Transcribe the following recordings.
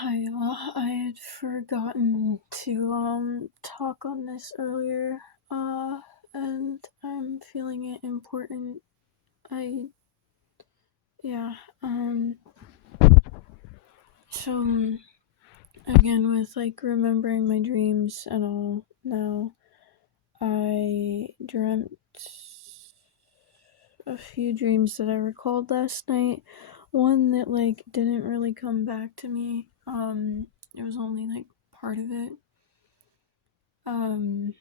I had forgotten to talk on this earlier, and I'm feeling it important. I yeah, so again with like remembering my dreams and all now, I dreamt a few dreams that I recalled last night. One that like didn't really come back to me. It was only like part of it. Um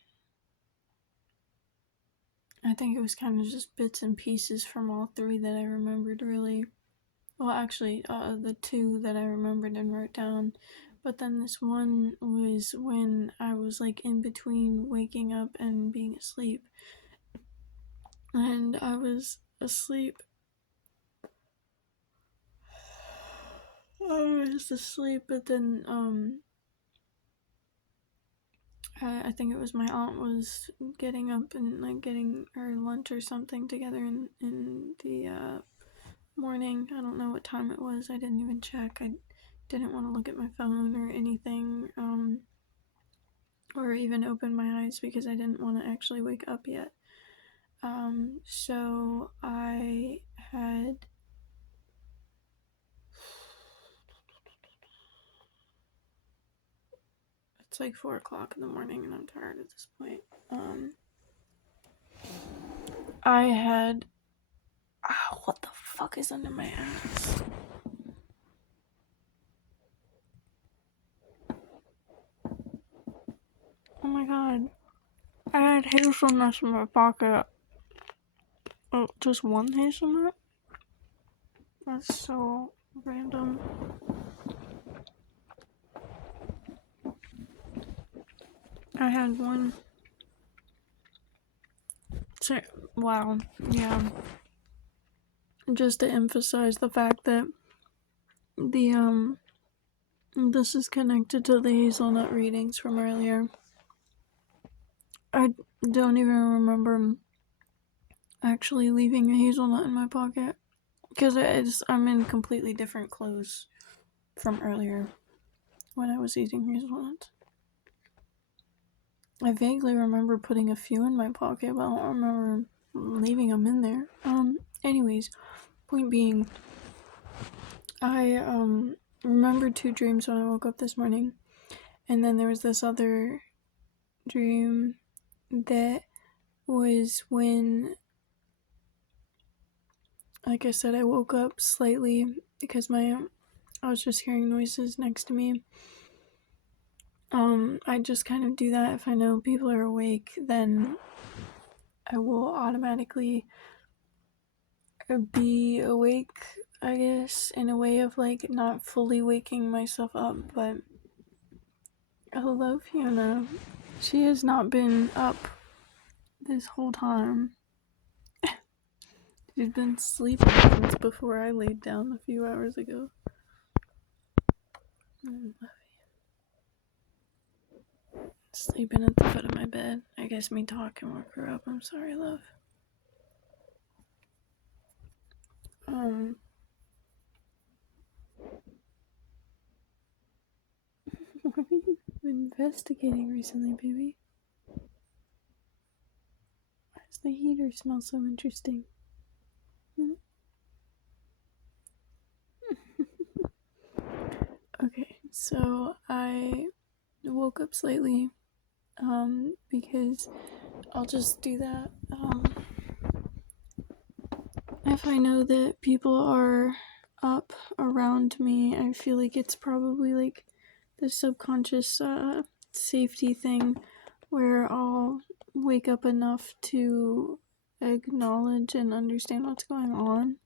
I think it was kind of just bits and pieces from all three that I remembered really. Well, actually, the two that I remembered and wrote down. But then this one was when I was like in between waking up and being asleep. And I was asleep. I was asleep, but then, I think it was my aunt was getting up and like getting her lunch or something together in the, morning. I don't know what time it was. I didn't even check. I didn't want to look at my phone or anything, or even open my eyes because I didn't want to actually wake up yet. So I had. It's like 4 o'clock in the morning and I'm tired at this point. I had. Ow, what the fuck is under my ass? Oh my god. I had hazelnuts in my pocket. Oh, just one hazelnut? That's so random. I had one. So, wow, yeah. Just to emphasize the fact that the, this is connected to the hazelnut readings from earlier. I don't even remember actually leaving a hazelnut in my pocket because I'm in completely different clothes from earlier when I was eating hazelnuts. I vaguely remember putting a few in my pocket, but I don't remember leaving them in there. Anyways, point being, I remembered two dreams when I woke up this morning, and then there was this other dream that was when, like I said, I woke up slightly because I was just hearing noises next to me. I just kind of do that if I know people are awake, then I will automatically be awake, I guess, in a way of like not fully waking myself up, but I love Fiona. She has not been up this whole time. She's been sleeping since before I laid down a few hours ago. Sleeping at the foot of my bed. I guess me talking woke her up. I'm sorry, love. What have you been investigating recently, baby? Why does the heater smell so interesting? Okay, so I woke up slightly, because I'll just do that, if I know that people are up around me. I feel like it's probably like the subconscious, safety thing where I'll wake up enough to acknowledge and understand what's going on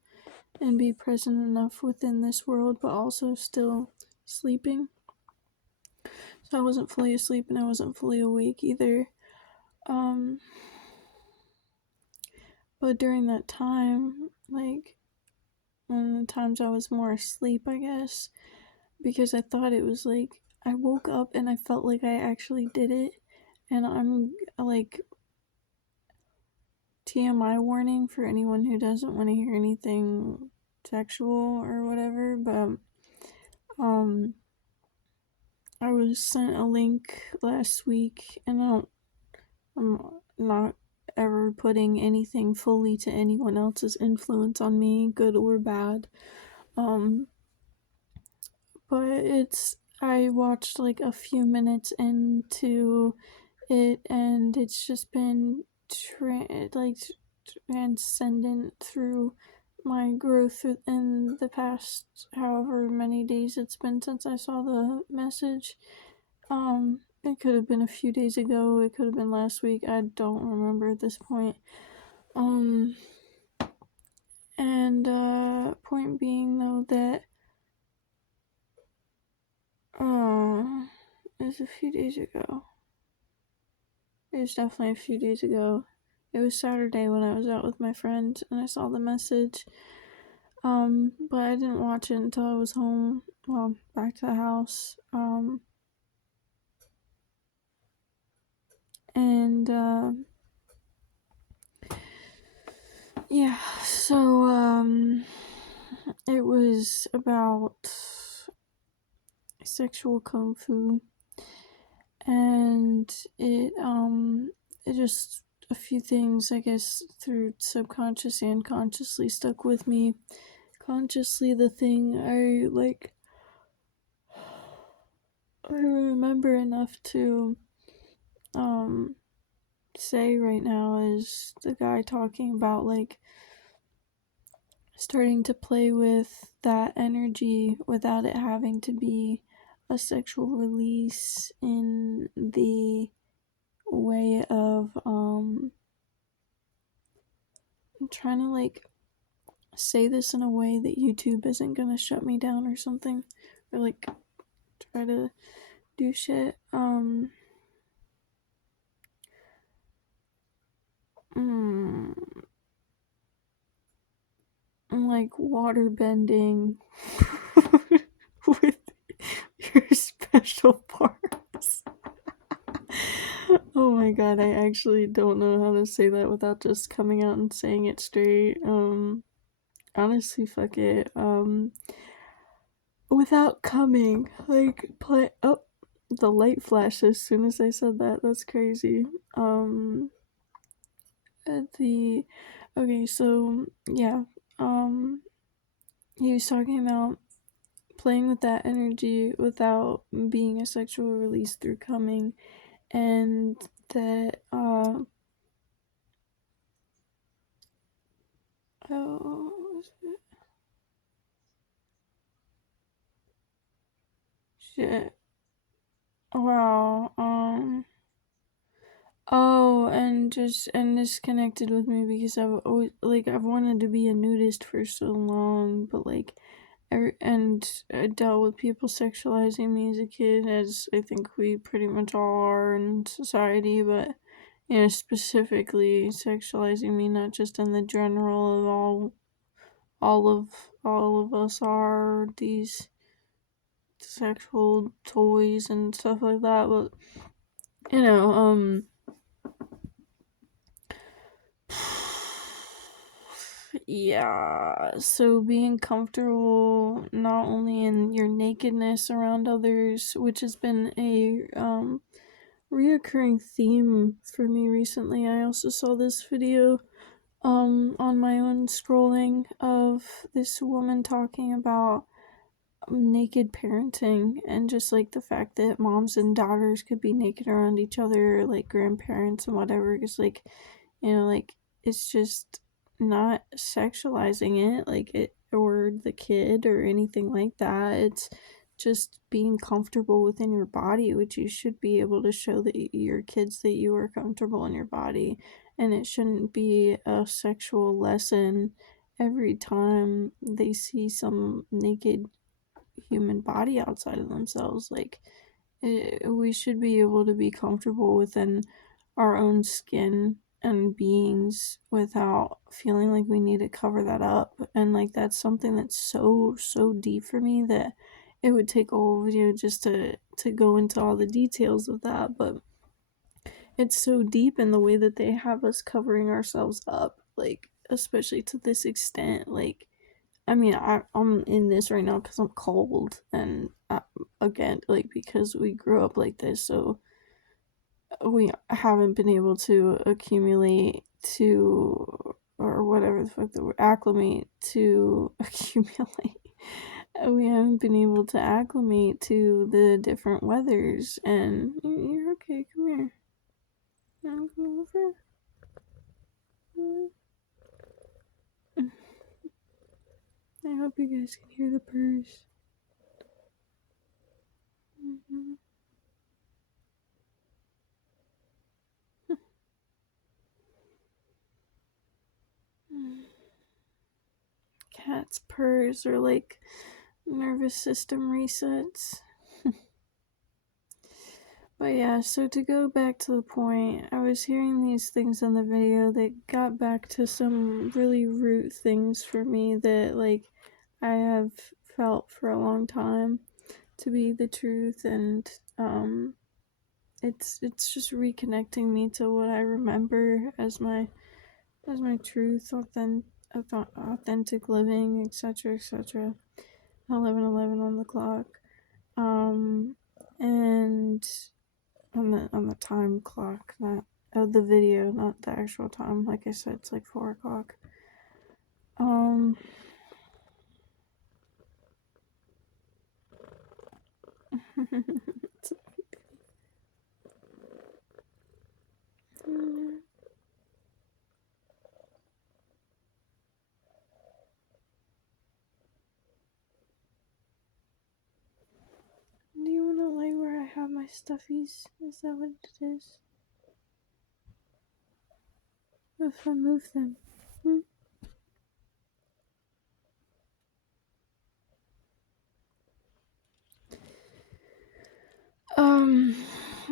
and be present enough within this world, but also still sleeping. So I wasn't fully asleep and I wasn't fully awake either. But during that time, like, one of the times I was more asleep, I guess, because I thought it was like, I woke up and I felt like I actually did it. And I'm like, TMI warning for anyone who doesn't want to hear anything sexual or whatever, but I was sent a link last week, and I'm not ever putting anything fully to anyone else's influence on me, good or bad. Um, but I watched like a few minutes into it, and it's just been transcendent through my growth in the past however many days it's been since I saw the message. It could have been a few days ago, it could have been last week, I don't remember at this point. Um, and, point being though that, it was a few days ago. It was definitely a few days ago. It was Saturday when I was out with my friend and I saw the message. But I didn't watch it until I was home, well, back to the house. And, yeah, so, it was about sexual kung fu, and it just, a few things, I guess, through subconscious and consciously stuck with me. Consciously, the thing I remember enough to, um, say right now is the guy talking about, like, starting to play with that energy without it having to be a sexual release in the way of I'm trying to like say this in a way that YouTube isn't gonna shut me down or something, or like try to do shit. Mm, like water bending with your special parts. Oh my god, I actually don't know how to say that without just coming out and saying it straight. Honestly, fuck it. Without coming, like, play. Oh, the light flashed as soon as I said that. That's crazy. At the. Okay, so, yeah. Um, he was talking about playing with that energy without being a sexual release through coming, and that, oh, shit. Wow. Oh, and this connected with me because I've wanted to be a nudist for so long, but like, and I dealt with people sexualizing me as a kid, as I think we pretty much all are in society, but specifically sexualizing me, not just in the general of all of us are these sexual toys and stuff like that, but you know, yeah, so being comfortable not only in your nakedness around others, which has been a reoccurring theme for me recently. I also saw this video on my own scrolling of this woman talking about naked parenting, and just like the fact that moms and daughters could be naked around each other, like grandparents and whatever, because like, like, it's just not sexualizing it, like it, or the kid or anything like that. It's just being comfortable within your body, which you should be able to show that your kids that you are comfortable in your body, and it shouldn't be a sexual lesson every time they see some naked human body outside of themselves. Like, we should be able to be comfortable within our own skin and beings without feeling like we need to cover that up. And like, that's something that's so deep for me that it would take a whole video just to go into all the details of that. But it's so deep in the way that they have us covering ourselves up, like, especially to this extent. Like, I mean, I'm in this right now because I'm cold, and again, like, because we grew up like this, so we haven't been able to accumulate to, or whatever the fuck the word, acclimate to accumulate. We haven't been able to acclimate to the different weathers. And you're okay, come here. Come over. I hope you guys can hear the purrs. Mm-hmm. Cats' purrs are like nervous system resets. But yeah, so to go back to the point, I was hearing these things in the video that got back to some really root things for me that, like, I have felt for a long time to be the truth, and it's just reconnecting me to what I remember as my truth, authentic living, etc., etc. 11:11 on the clock, and on the time clock, not the video, not the actual time. Like I said, it's like 4 o'clock. Do you want to lay where I have my stuffies? Is that what it is? If I move them.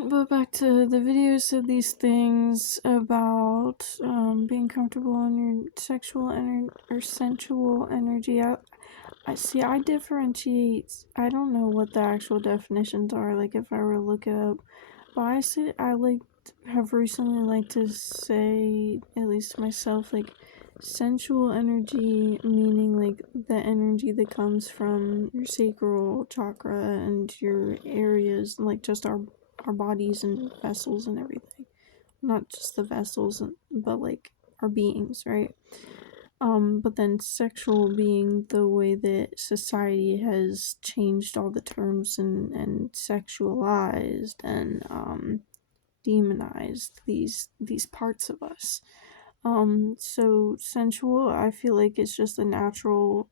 But back to the video said these things about being comfortable in your sexual or sensual energy. I see. I differentiate. I don't know what the actual definitions are. Like, if I were to look it up, but I like have recently liked to say, at least to myself, like, sensual energy, meaning like the energy that comes from your sacral chakra and your areas, like just our bodies and vessels and everything. Not just the vessels, but like our beings, right? But then sexual being the way that society has changed all the terms and sexualized and demonized these parts of us. So sensual, I feel like it's just a natural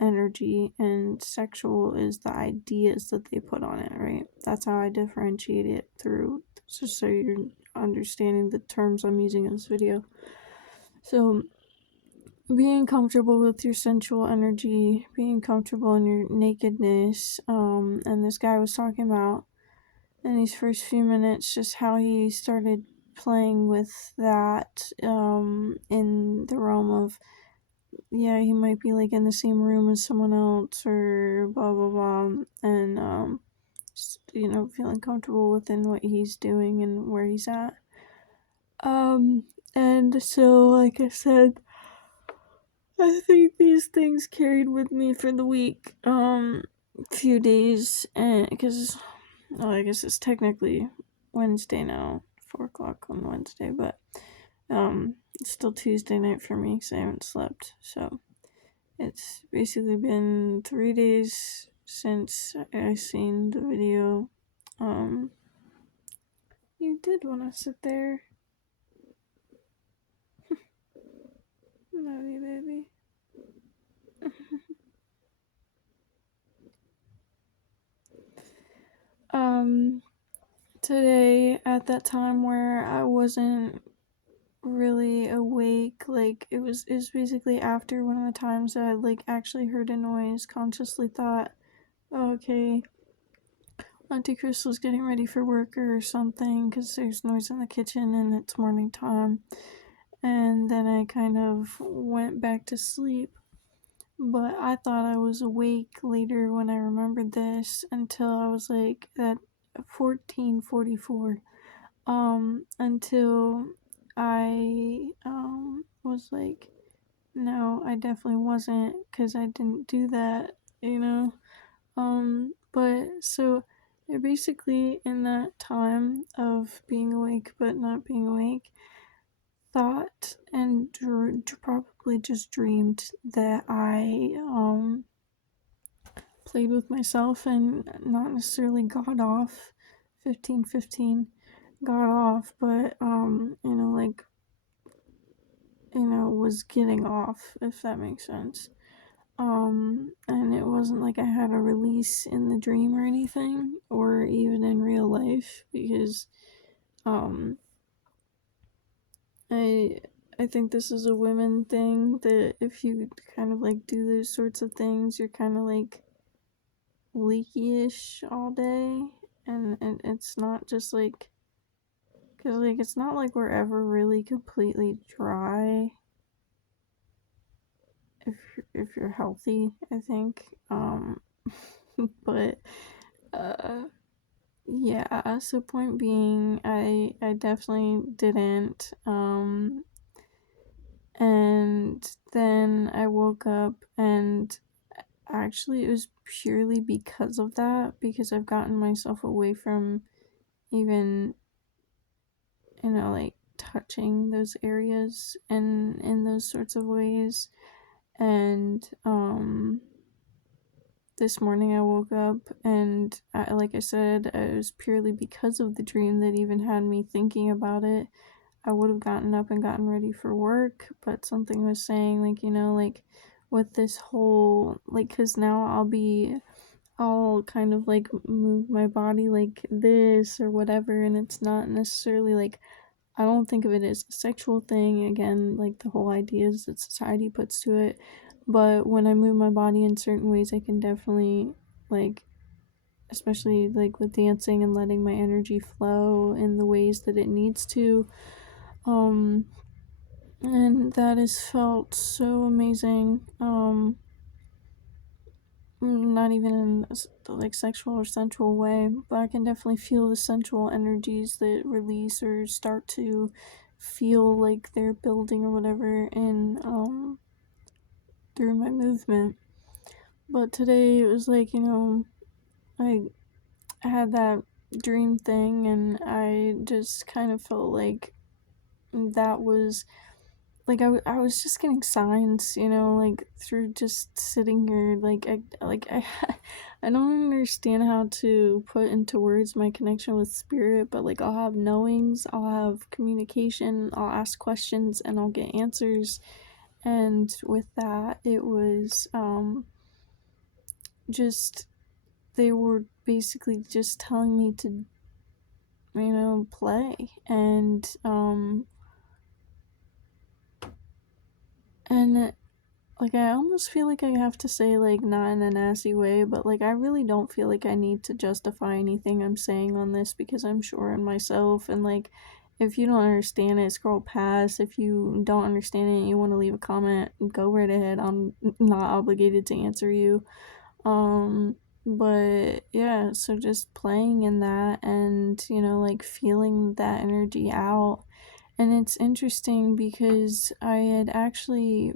energy, and sexual is the ideas that they put on it, right? That's how I differentiate it through, just so you're understanding the terms I'm using in this video. So being comfortable with your sensual energy, being comfortable in your nakedness, and this guy was talking about in these first few minutes just how he started playing with that, in the realm of, yeah, he might be like in the same room as someone else or blah blah blah, and just, feeling comfortable within what he's doing and where he's at. And so, like I said, I think these things carried with me for the week, few days, and because, well, I guess it's technically Wednesday now, 4 o'clock on Wednesday, but it's still Tuesday night for me because I haven't slept. So it's basically been 3 days since I seen the video. You did want to sit there. Love you, baby. Today, at that time where I wasn't really awake, like, it was basically after one of the times that I, like, actually heard a noise, consciously thought, oh, okay, Auntie Crystal's getting ready for work or something, because there's noise in the kitchen and it's morning time. And then I kind of went back to sleep. But I thought I was awake later when I remembered this, until I was like at 14:44. Until I was like, no, I definitely wasn't, because I didn't do that, you know. But so I basically, in that time of being awake but not being awake, thought and probably just dreamed that I played with myself and not necessarily got off 1515 got off, but like, was getting off, if that makes sense. And it wasn't like I had a release in the dream or anything, or even in real life, because um I I think this is a women thing, that if you kind of like do those sorts of things, you're kind of like leaky-ish all day, and it's not just like, because like it's not like we're ever really completely dry if you're healthy, I think. But uh yeah, so point being, I definitely didn't. And then I woke up, and actually it was purely because of that, because I've gotten myself away from even, like touching those areas and in those sorts of ways. And this morning I woke up, and like I said, it was purely because of the dream that even had me thinking about it. I would have gotten up and gotten ready for work, but something was saying, like, like with this whole, like, because now I'll kind of like move my body like this or whatever, and it's not necessarily like, I don't think of it as a sexual thing. Again, like the whole ideas that society puts to it. But when I move my body in certain ways, I can definitely, like, especially like with dancing and letting my energy flow in the ways that it needs to. Um, and that has felt so amazing. Not even in like sexual or sensual way, but I can definitely feel the sensual energies that release or start to feel like they're building or whatever in through my movement. But today it was like, I had that dream thing, and I just kind of felt like that was like, I was just getting signs, like through just sitting here, I I don't understand how to put into words my connection with spirit, but like I'll have knowings, I'll have communication, I'll ask questions, and I'll get answers. And with that, it was just, they were basically just telling me to, play. And like, I almost feel like I have to say, like, not in a nasty way, but like I really don't feel like I need to justify anything I'm saying on this, because I'm sure in myself. And like, if you don't understand it, scroll past. If you don't understand it and you want to leave a comment, go right ahead. I'm not obligated to answer you. But yeah, so just playing in that, and like feeling that energy out. And it's interesting because I had actually,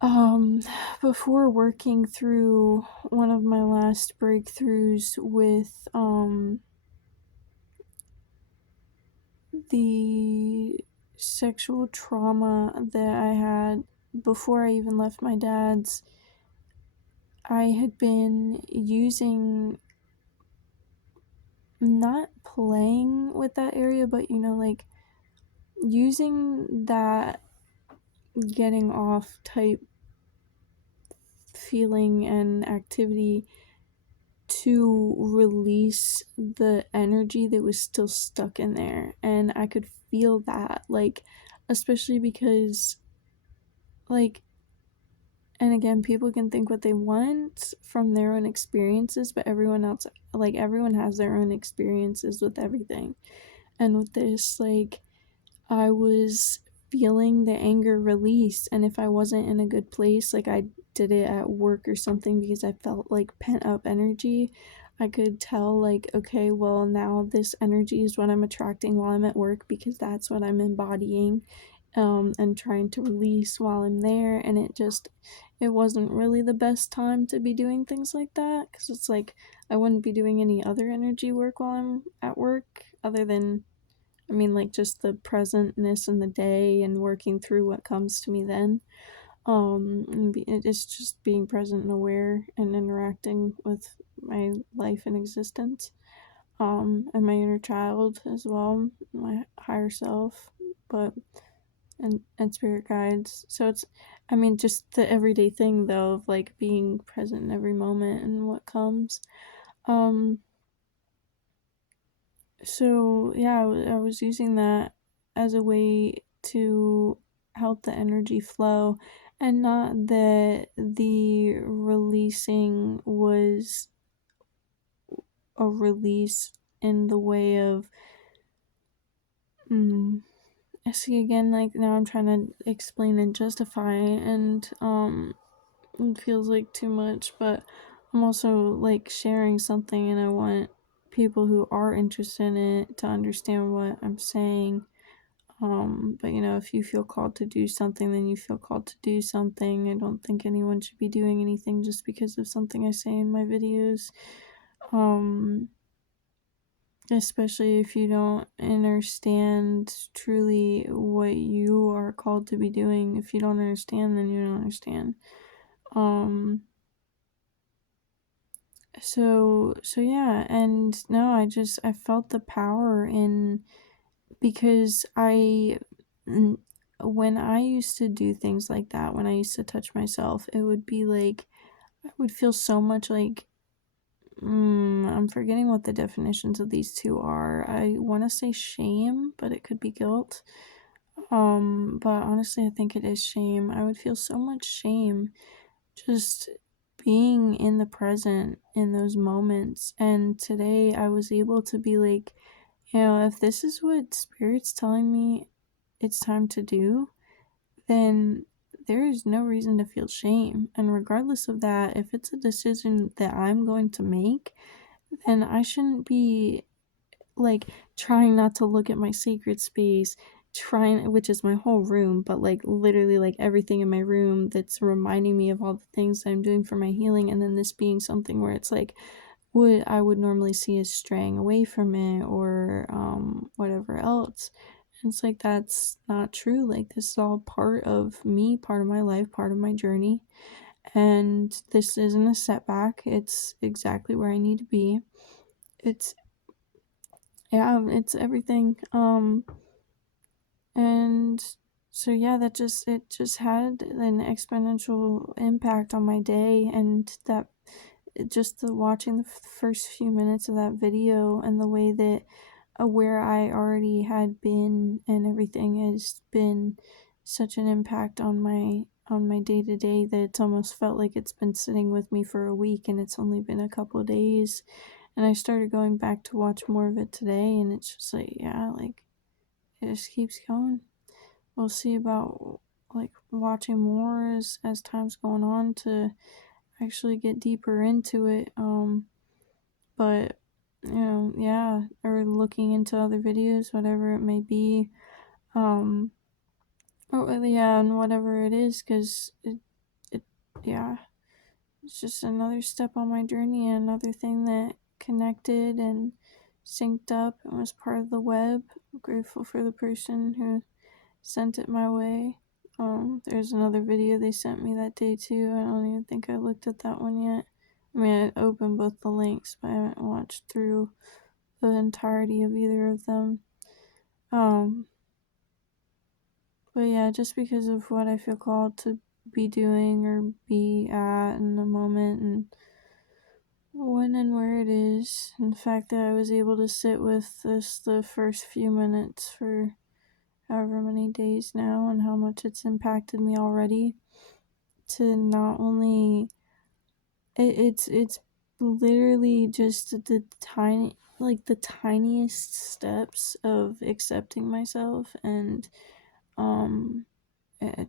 um before working through one of my last breakthroughs with the sexual trauma that I had before I even left my dad's, I had been using, not playing with that area, but like using that getting off type feeling and activity to release the energy that was still stuck in there. And I could feel that, like, especially because, like, and again, people can think what they want from their own experiences, but everyone else, like, everyone has their own experiences with everything. And with this, like, I was feeling the anger release, and if I wasn't in a good place, like I did it at work or something because I felt like pent up energy, I could tell, like, okay, well, now this energy is what I'm attracting while I'm at work, because that's what I'm embodying and trying to release while I'm there. And it wasn't really the best time to be doing things like that, because it's like I wouldn't be doing any other energy work while I'm at work other than, I mean, like just the presentness in the day and working through what comes to me then. It's just being present and aware and interacting with my life and existence, and my inner child as well, my higher self, but and spirit guides. So it's, I mean, just the everyday thing though of like being present in every moment and what comes. Um, so yeah, I was using that as a way to help the energy flow, and not that the releasing was a release in the way of, I see again, like now I'm trying to explain and justify, and it feels like too much, but I'm also like sharing something, and I want people who are interested in it to understand what I'm saying. But you know, if you feel called to do something, then you feel called to do something. I don't think anyone should be doing anything just because of something I say in my videos. Um, Especially if you don't understand truly what you are called to be doing. If you don't understand, then you don't understand. Um, so yeah, and no, I felt the power in, because when I used to do things like that, when I used to touch myself, it would be like I would feel so much like, I'm forgetting what the definitions of these two are. I want to say shame, but it could be guilt. But honestly, I think it is shame. I would feel so much shame just being in the present in those moments. And today I was able to be like, you know, if this is what Spirit's telling me it's time to do, then there is no reason to feel shame. And regardless of that, if it's a decision that I'm going to make, then I shouldn't be like trying not to look at my sacred space, trying, which is my whole room, but like literally like everything in my room that's reminding me of all the things that I'm doing for my healing, and then this being something where it's like what I would normally see as straying away from it, or whatever else. And it's like that's not true. Like this is all part of me, part of my life, part of my journey. And this isn't a setback. It's exactly where I need to be. It's, yeah, it's everything. And so yeah, that just, it just had an exponential impact on my day, and that just the watching the first few minutes of that video, and the way that where I already had been and everything has been such an impact on my day to day, that it's almost felt like it's been sitting with me for a week, and it's only been a couple of days. And I started going back to watch more of it today, and it's just like, yeah, like it just keeps going. We'll see about like watching more as time's going on to actually get deeper into it. But you know, yeah, or looking into other videos, whatever it may be. Um, yeah, and whatever it is, because it, yeah, it's just another step on my journey, and another thing that connected and synced up and was part of the web. I'm grateful for the person who sent it my way. There's another video they sent me that day too. I don't even think I looked at that one yet. I mean, I opened both the links, but I haven't watched through the entirety of either of them. Um, but yeah, just because of what I feel called to be doing or be at in the moment, and when and where it is, and the fact that I was able to sit with this the first few minutes for however many days now, and how much it's impacted me already, to not only it's literally just the tiny, like the tiniest steps of accepting myself, and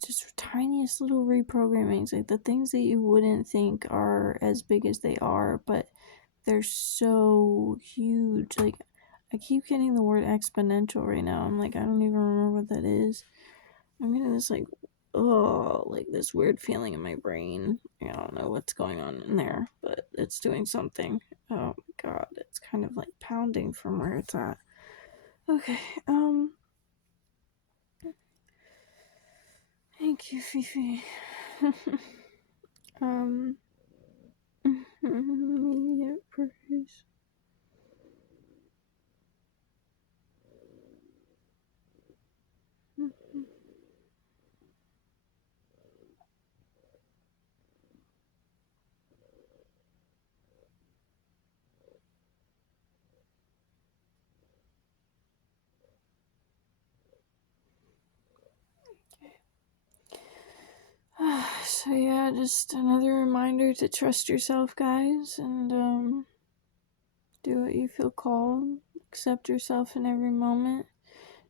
just tiniest little reprogrammings, like the things that you wouldn't think are as big as they are, but they're so huge. Like I keep getting the word exponential right now. I'm like, I don't even remember what that is. I'm getting this like like this weird feeling in my brain. I don't know what's going on in there, but it's doing something. Oh my god, it's kind of like pounding from where it's at. Okay, thank you, Fifi. um, immediate praise. So yeah, just another reminder to trust yourself, guys, and do what you feel called. Accept yourself in every moment.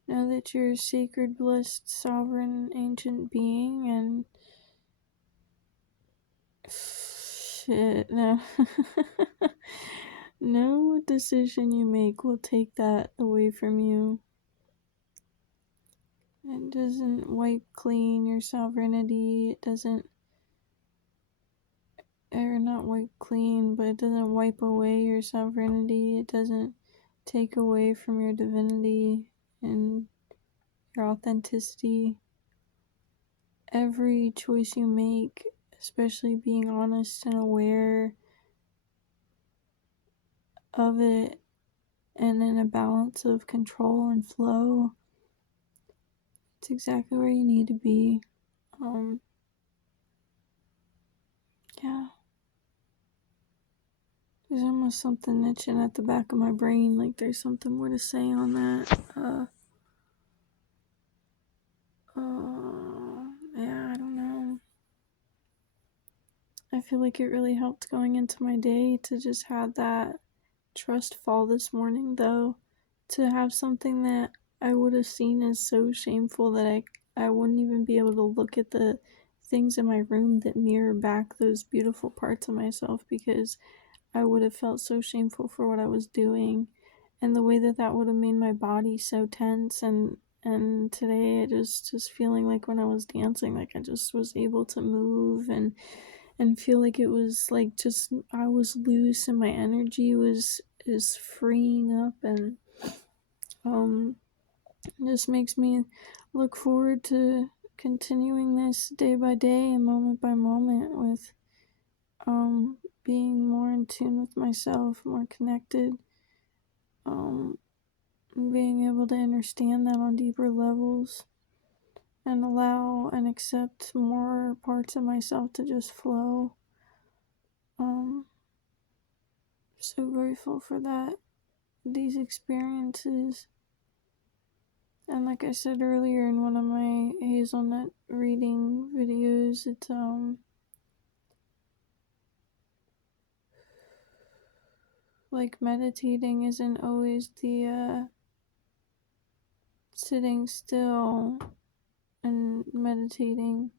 Know that you're a sacred, blessed, sovereign, ancient being, and shit, no. No decision you make will take that away from you. It doesn't wipe clean your sovereignty. It doesn't, or not wipe clean, but it doesn't wipe away your sovereignty. It doesn't take away from your divinity and your authenticity. Every choice you make, especially being honest and aware of it and in a balance of control and flow, it's exactly where you need to be. Yeah. There's almost something itching at the back of my brain, like there's something more to say on that. Yeah, I don't know. I feel like it really helped going into my day to just have that trust fall this morning, though. To have something that I would have seen as so shameful that I wouldn't even be able to look at the things in my room that mirror back those beautiful parts of myself, because I would have felt so shameful for what I was doing, and the way that that would have made my body so tense. And today it is just feeling like when I was dancing, like I just was able to move and feel like it was like just I was loose and my energy was is freeing up, and um just makes me look forward to continuing this day by day and moment by moment with being more in tune with myself, more connected, um being able to understand that on deeper levels and allow and accept more parts of myself to just flow. um so grateful for that, these experiences. And like I said earlier in one of my Hazelnut Reading videos, it's like meditating isn't always the sitting still and meditating.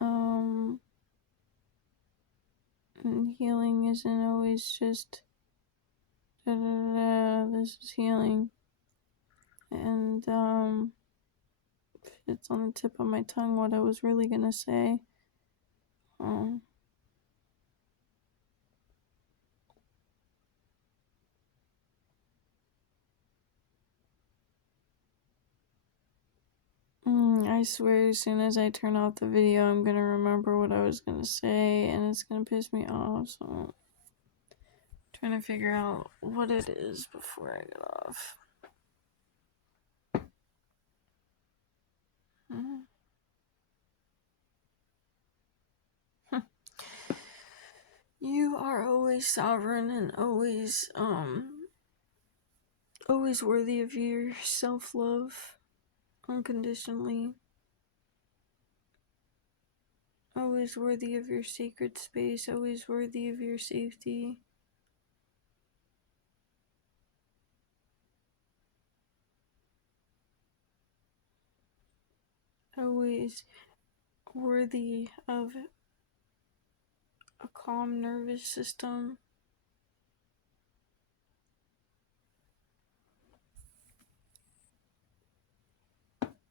um and healing isn't always just da, da, da, this is healing. And it's on the tip of my tongue what I was really gonna say. um I swear, as soon as I turn off the video, I'm gonna remember what I was gonna say, and it's gonna piss me off. So, I'm trying to figure out what it is before I get off. Mhm. You are always sovereign and always worthy of your self love unconditionally. Always worthy of your sacred space. Always worthy of your safety. Always worthy of a calm nervous system.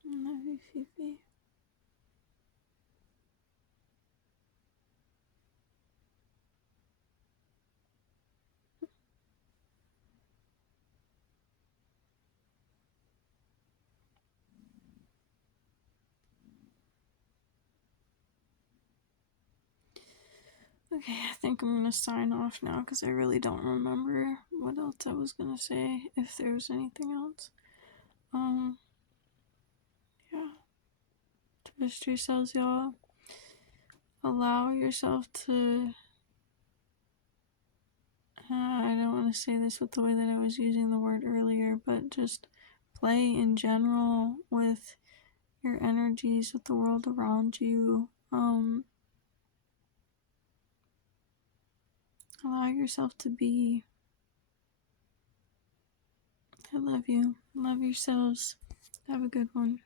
Love you, Fifi. Okay, I think I'm gonna sign off now because I really don't remember what else I was gonna say, if there was anything else. Yeah. Trust yourselves, y'all. Allow yourself to. I don't want to say this with the way that I was using the word earlier, but just play in general with your energies, with the world around you. Allow yourself to be. I love you. Love yourselves. Have a good one.